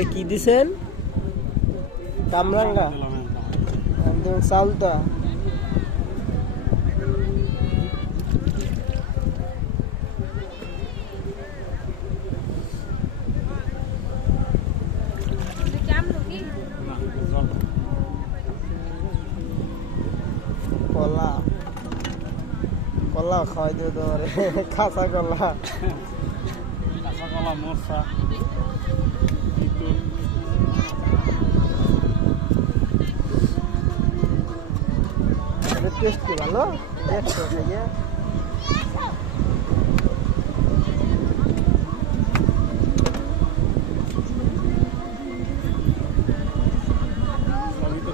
এটা কি দিছেন? কামরাঙ্গা একদম চাউলটা কলা কলা খাওয়াই দিও তোমারে কাঁচা কলা মরসা টেস্ট কি ভালো দেখছো খাইয়া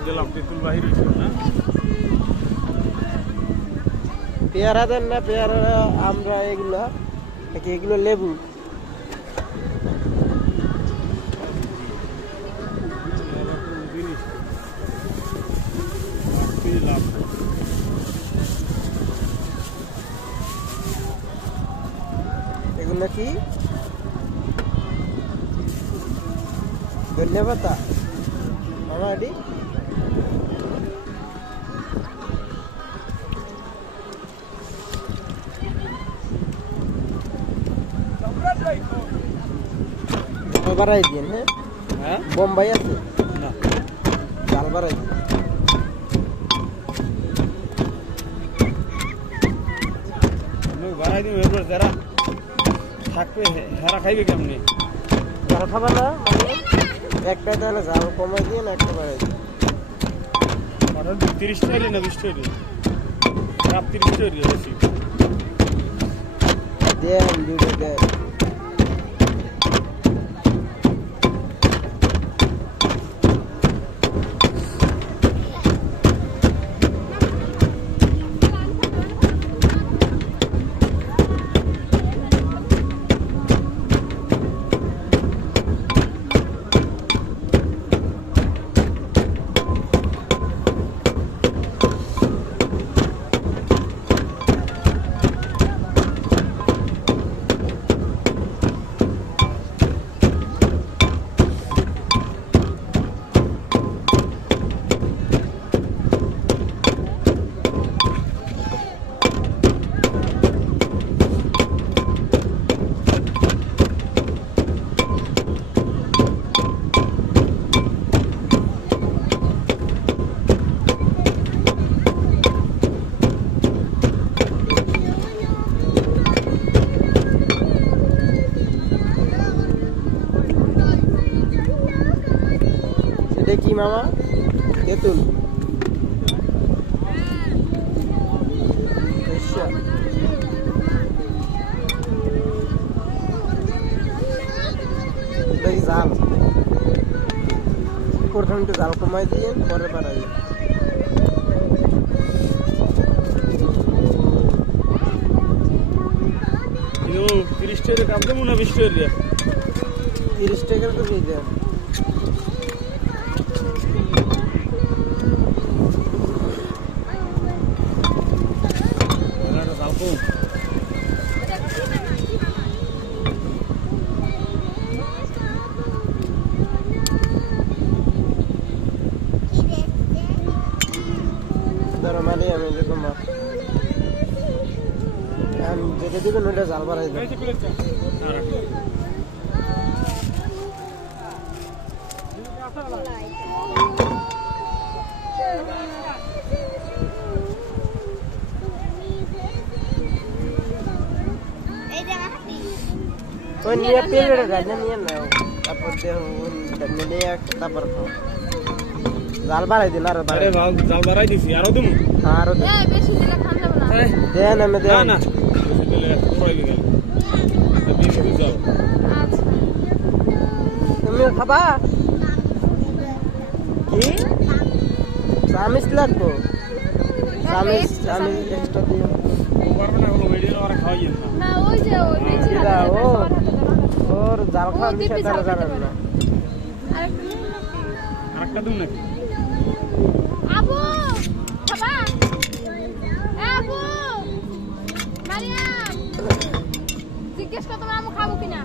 দিলাম তেঁতুল বাহির না পেয়ারা দেন না পেয়ারা আমরা এগুলো এগুলো লেবু এগুলো কি ধন্যবাদ মামা এটি বাড়াই দিন হ্যাঁ বোম্বাই আছে না চাল বাড়াই দিন বাড়াই দিন এরপর যারা থাকবে হেরা খাইবে কেমনি জাল খাবার না একটা তাহলে জাল কমাই দিয়ে না একটা বাড়াই দিন 30 টাকা না 20 টাকা রাত 30 টাকা বেশি দেন দুটো দেন এটা কি মামা তেঁতুল জাল প্রথম একটু জাল কমাই দিয়ে পরে বাড়াই 30 টাকা দাম দেবো না 20 টাকা 30 টাকার তো দিয়ে দেন মানে আমি যেরকম যেটা দিবেন ওইটা জাল বাড়াই দেবেন ওই নিয়ে পেলে রাজা নিয়ে নাও তারপর নিয়ে তারপর খাও জাল বাড়াই দিন আর জাল বাড়াই দিছি আরো দিন আরো বেশি দিলে খান যাবে না দেন আমি দেন না বেশি দিলে পড়াইবে গেল বেশি দিন যাও আচ্ছা তুমি খাবা কি চামিচ লাগবো চামিচ এক্সট্রা দিও পারবে না হলো ভিডিও আর খাওয়াইয়েন না না ওই যে ওই বেশি এটা খাবে ও ওর জাল খাওয়া বিষয় তারা জানেন না আরেকটা দিন নাকি আবু খাবা আবু মারিয়াম জিজ্ঞেস কর তোমার আমু খাবো কিনা